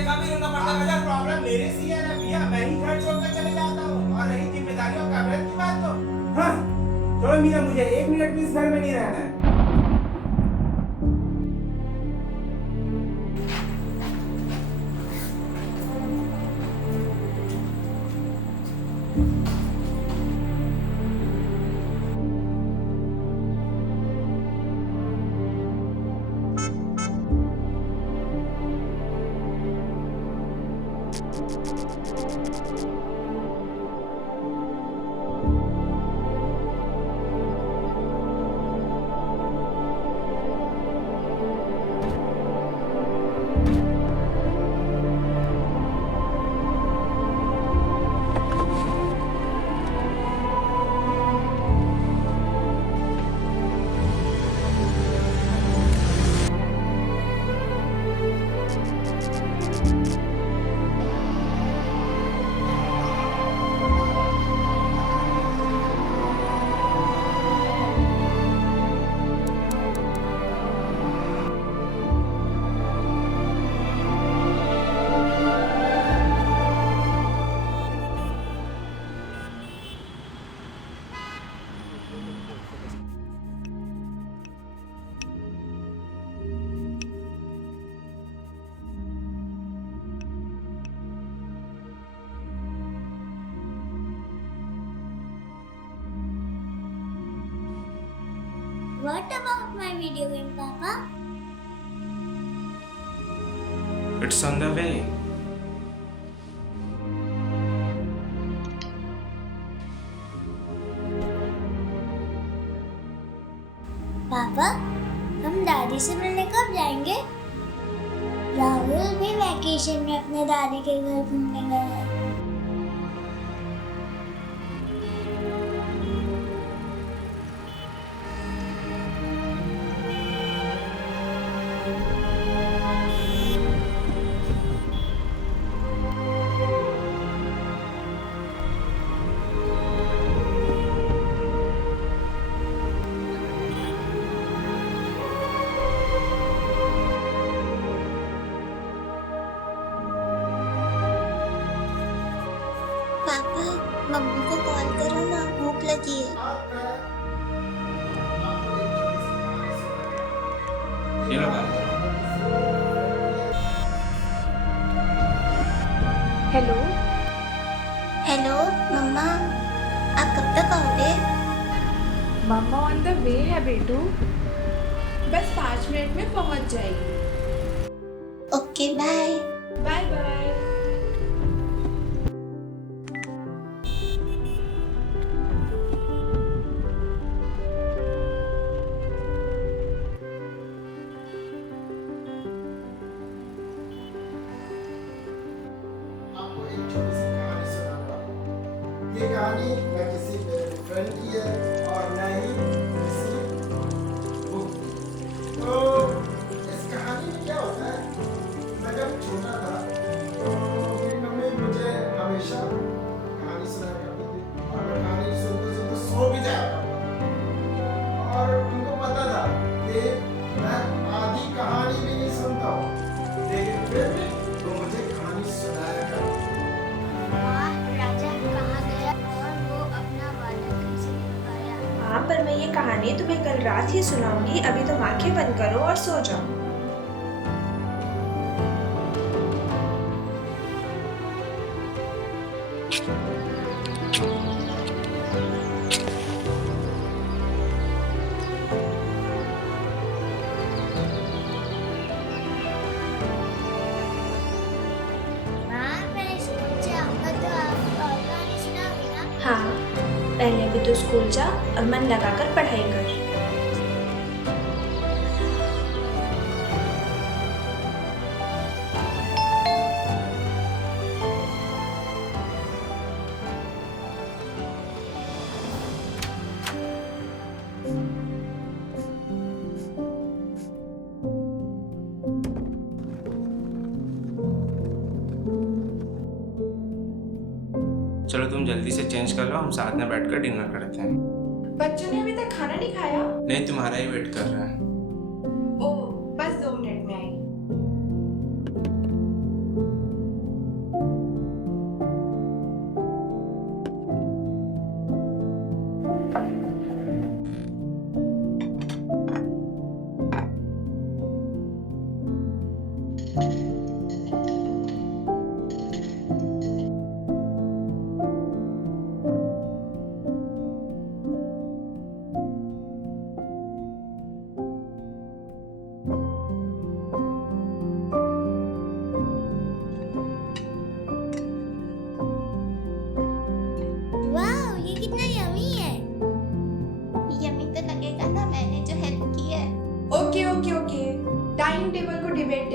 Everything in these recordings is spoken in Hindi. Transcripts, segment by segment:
देखा भी रहूंगा पड़ता है। आपका प्रॉब्लम मेरे से है ना भैया, मैं ही घर छोड़कर चले जाता हूँ। और रही जिम्मेदारियों का घर की बात तो हाँ, छोड़ो मीरा, मुझे 1 मिनट भी इस घर में नहीं रहना है। What about my video game, Papa? It's on the way. पापा, हम दादी से मिलने कब जाएंगे? राहुल भी वैकेशन में अपने दादी के घर घूमने गया है। पापा, मम्मी को कॉल करो ना, भूख लगी है। ये लो बात। हेलो हेलो मम्मा, आप कब तक आओगे? मम्मा ऑन द वे है बेटू, बस 5 मिनट में पहुंच जाएगी। Okay bye. Bye bye. आपको एक छोटी सी कहानी सुनाऊंगा। ये कहानी न किसी मेरे फ्रेंड की है और न ही किसी बुक की। तो इस कहानी में क्या होता है, मैं जब छोटा था तो मेरी मम्मी मुझे हमेशा कहानी सुनाया करती थी और मैं कहानी सुनते सुनते सो भी जाया करता। और उनको पता था कि मैं आधी कहानी भी नहीं सुनता हूँ, लेकिन फिर भी वो मुझे कहानी सुनाया करती। वाह, राजा कहाँ गया और वो अपना वादा कैसे निभाया? हाँ, पर मैं ये कहानी तुम्हें कल रात ही सुनाऊंगी। अभी तुम आंखें बंद करो और सो जाओ। माँ, मैं स्कूल से आऊँगा तो आप और कहानी सुनाओगी ना? हाँ, पहले भी तो स्कूल जा और मन लगाकर पढ़ाई कर। चलो तुम जल्दी से चेंज कर लो, हम साथ में बैठकर डिनर करते हैं। बच्चों ने अभी तक खाना नहीं खाया? नहीं, तुम्हारा ही वेट कर रहा है। ओह, बस 2 मिनट में आई।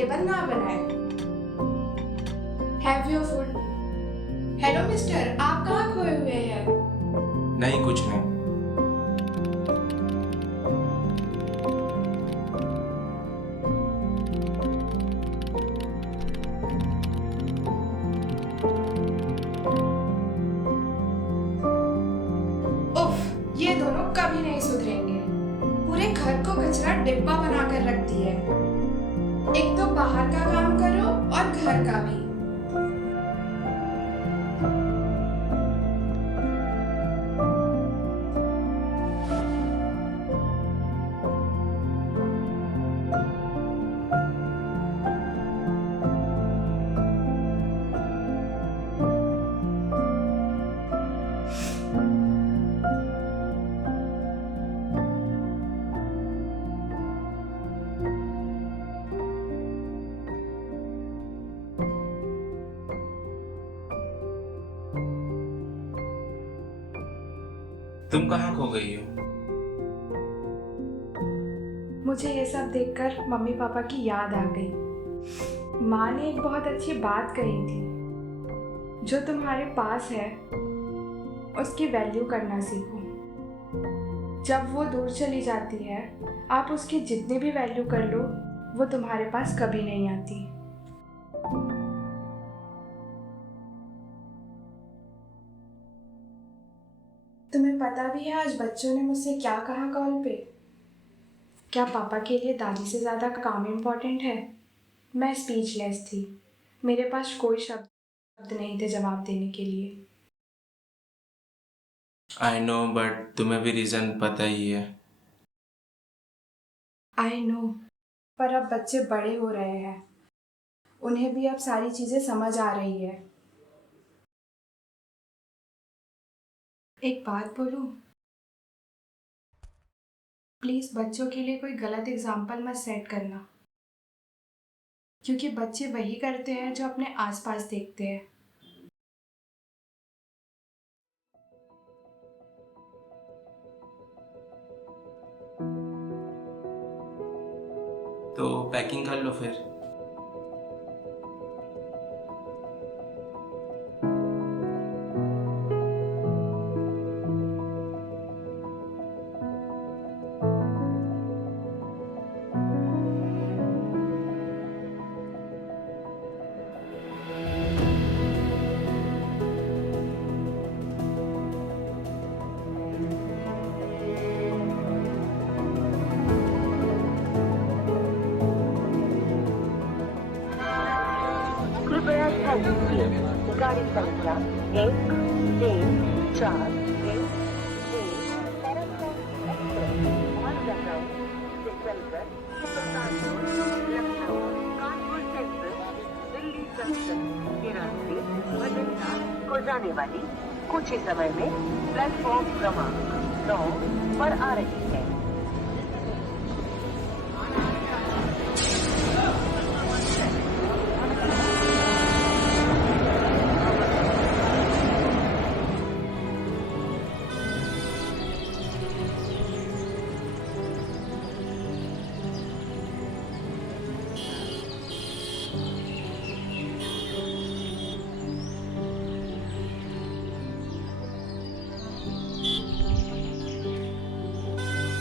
टेबल ना बनाए। Have your food. Hello mister, आप कहाँ खोए हुए हैं? नहीं, कुछ नहीं। उफ, ये दोनों कभी नहीं सुधरेंगे। पूरे घर को कचरा डिब्बा बनाकर रख दिए। एक तो बाहर का काम करो और घर का भी। तुम कहाँ खो गई हो? मुझे ये सब देखकर मम्मी पापा की याद आ गई। माँ ने एक बहुत अच्छी बात कही थी, जो तुम्हारे पास है उसकी वैल्यू करना सीखो। जब वो दूर चली जाती है, आप उसकी जितनी भी वैल्यू कर लो, वो तुम्हारे पास कभी नहीं आती। तुम्हें पता भी है आज बच्चों ने मुझसे क्या कहा कॉल पे? क्या पापा के लिए दादी से ज़्यादा काम इम्पोर्टेंट है? मैं स्पीचलेस थी। मेरे पास कोई शब्द नहीं थे जवाब देने के लिए। आई नो, बट तुम्हें भी रीज़न पता ही है। आई नो, पर अब बच्चे बड़े हो रहे हैं। उन्हें भी अब सारी चीज़ें समझ आ रही है। एक बात बोलूं? प्लीज़ बच्चों के लिए कोई गलत एग्जाम्पल मत सेट करना, क्योंकि बच्चे वही करते हैं जो अपने आसपास देखते हैं। तो पैकिंग कर लो फिर। कृपया ध्यान दीजिए, गाड़ी संख्या 134 को जाने वाली कुछ ही समय में प्लेटफॉर्म क्रमांक 9 पर आ रही है।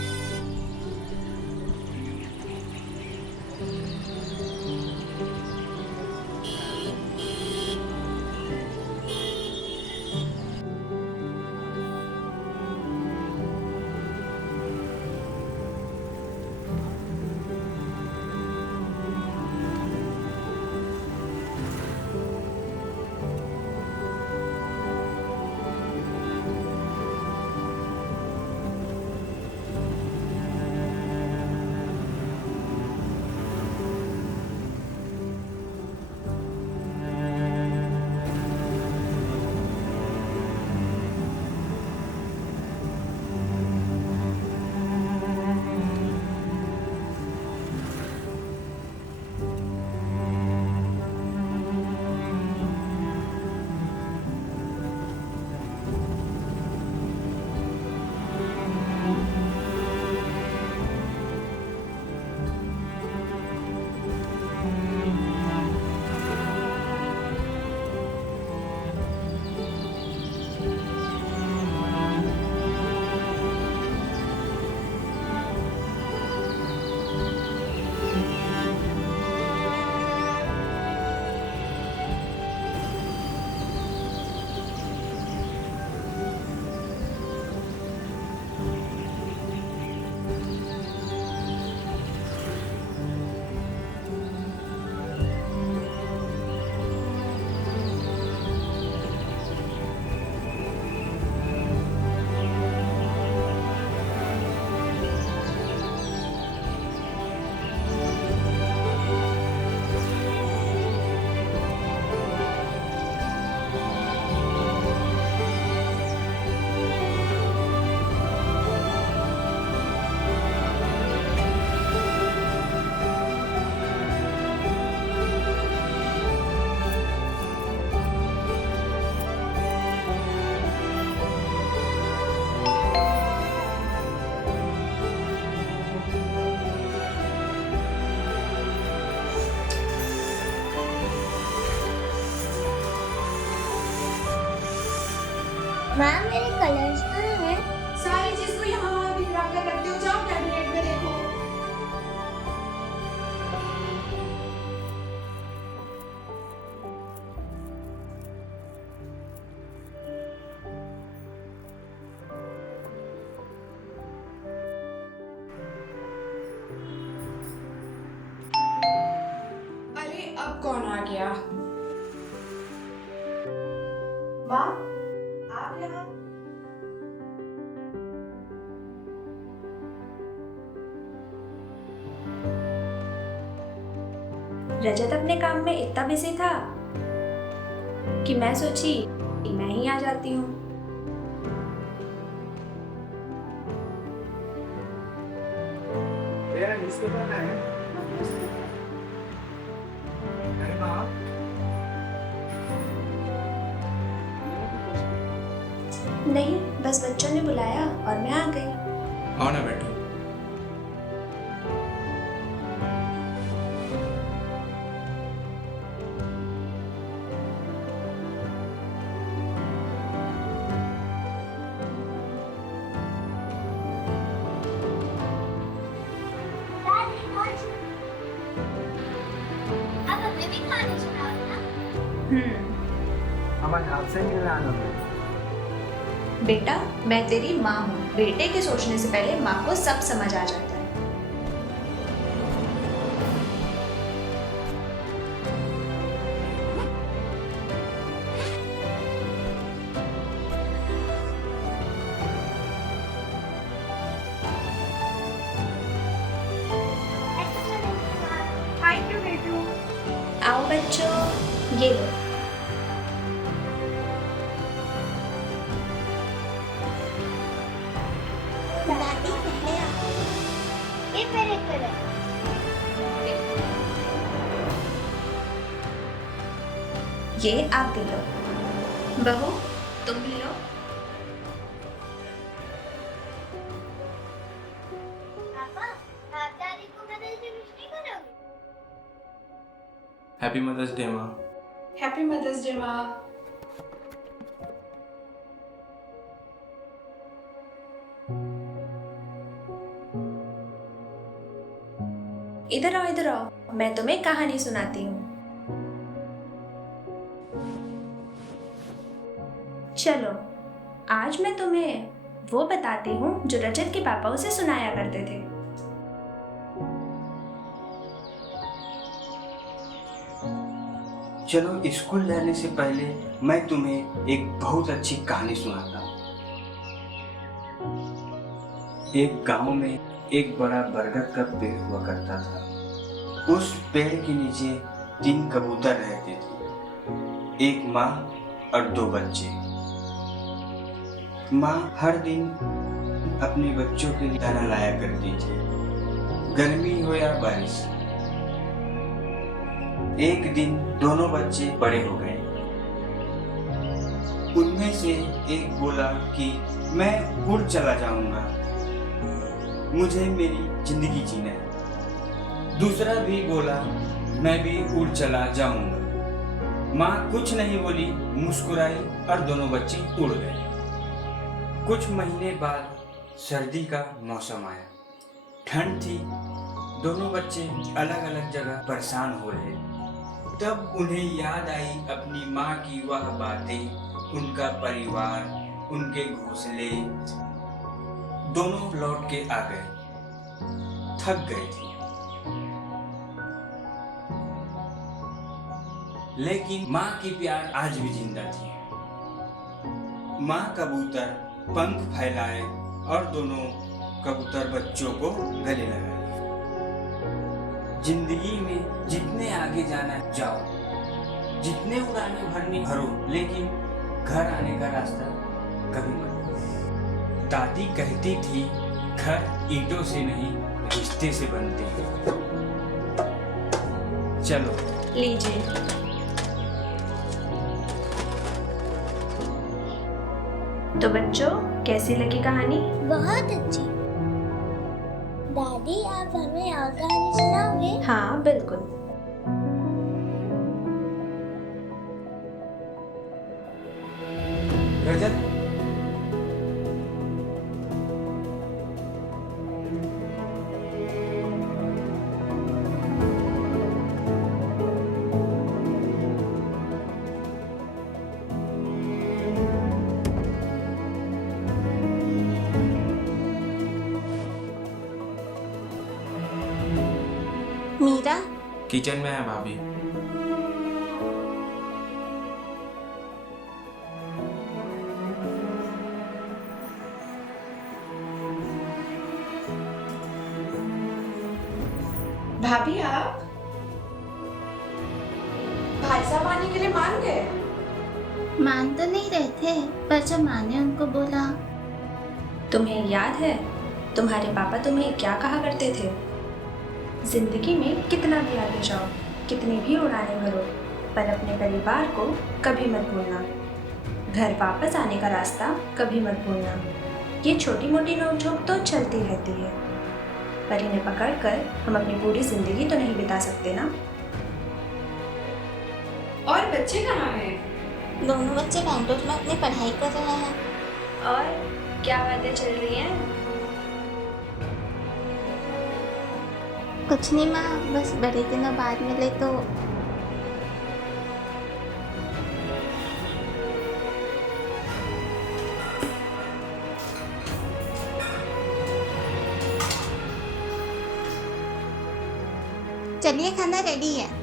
मैम मेरे कलर्स कहाँ हैं? सारी चीज को यहाँ वहाँ बिखरा कर रखते हो, जाओ कैबिनेट में देखो। अरे अब कौन आ गया? माँ, आप यहाँ? रजत अपने काम में इतना बिजी था कि मैं सोची कि मैं ही आ जाती हूँ। नहीं, बस बच्चों ने बुलाया और मैं आ गई। आओ ना बैठो। अब हमें भी खाना सुनाओ ना। बेटा, मैं तेरी माँ हूँ। बेटे के सोचने से पहले माँ को सब समझ आ जाता है। थैंक यू बेटू। आओ बच्चों, ये लो। दादी पहले आओ। ये मेरे कलर। ये आप भी लो। बहू, तुम भी लो। पापा, आप दादी को मदद से कुछ नहीं करोगे? हैप्पी मदर्स डे माँ। हैप्पी मदर्स डे माँ। इधर आओ, मैं तुम्हें कहानी सुनाती हूँ। चलो, आज मैं तुम्हें वो बताती हूँ जो रजत के पापा उसे सुनाया करते थे। चलो, स्कूल जाने से पहले मैं तुम्हें एक बहुत अच्छी कहानी सुनाता हूँ। एक गांव में एक बड़ा बरगद का पेड़ हुआ करता था। उस पेड़ के नीचे 3 कबूतर रहते थे, एक माँ और 2 बच्चे। माँ हर दिन अपने बच्चों के लिए दाना लाया करती थी, गर्मी हो या बारिश। एक दिन दोनों बच्चे बड़े हो गए। उनमें से एक बोला कि मैं उड़ चला जाऊंगा, मुझे मेरी जिंदगी जीना है। दूसरा भी बोला मैं भी उड़ चला जाऊंगा। माँ कुछ नहीं बोली, मुस्कुराई और दोनों बच्चे उड़ गए। कुछ महीने बाद सर्दी का मौसम आया, ठंड थी। दोनों बच्चे अलग अलग जगह परेशान हो रहे। तब उन्हें याद आई अपनी माँ की वह बातें, उनका परिवार, उनके घोंसले। दोनों लौट के आ गए, थक गए थे। लेकिन माँ की प्यार आज भी जिंदा थी। माँ कबूतर पंख फैलाए और दोनों कबूतर बच्चों को गले लगाए। जिंदगी में जितने आगे जाना जाओ, जितने उड़ाने भरने भरो, लेकिन घर आने का रास्ता कभी मत। दादी कहती थी घर ईंटों से नहीं रिश्ते से बनते हैं। चलो लीजिए। तो बच्चों, कैसी लगी कहानी? बहुत अच्छी। दादी, आप हमें और कहानी सुनाओगे? हाँ बिल्कुल। रजत, किचन में है भाभी। भाभी आप भाई साहब आने के लिए मान गए? मान तो नहीं रहे थे, पर जब माँ ने उनको बोला। तुम्हें याद है तुम्हारे पापा तुम्हें क्या कहा करते थे? जिंदगी में कितना भी आगे जाओ, कितनी भी उड़ानें भरो, पर अपने परिवार को कभी मत भूलना। घर वापस आने का रास्ता कभी मत भूलना। ये छोटी मोटी नोकझोंक तो चलती रहती है, पर इन्हें पकड़कर हम अपनी पूरी जिंदगी तो नहीं बिता सकते ना। और बच्चे कहाँ हैं? दोनों बच्चे बैंगलोर में अपनी पढ़ाई कर रहे हैं। और क्या बातें चल रही हैं? कुछ नहीं माँ, बस बड़े दिनों बाद मिले तो। चलिए, खाना रेडी है।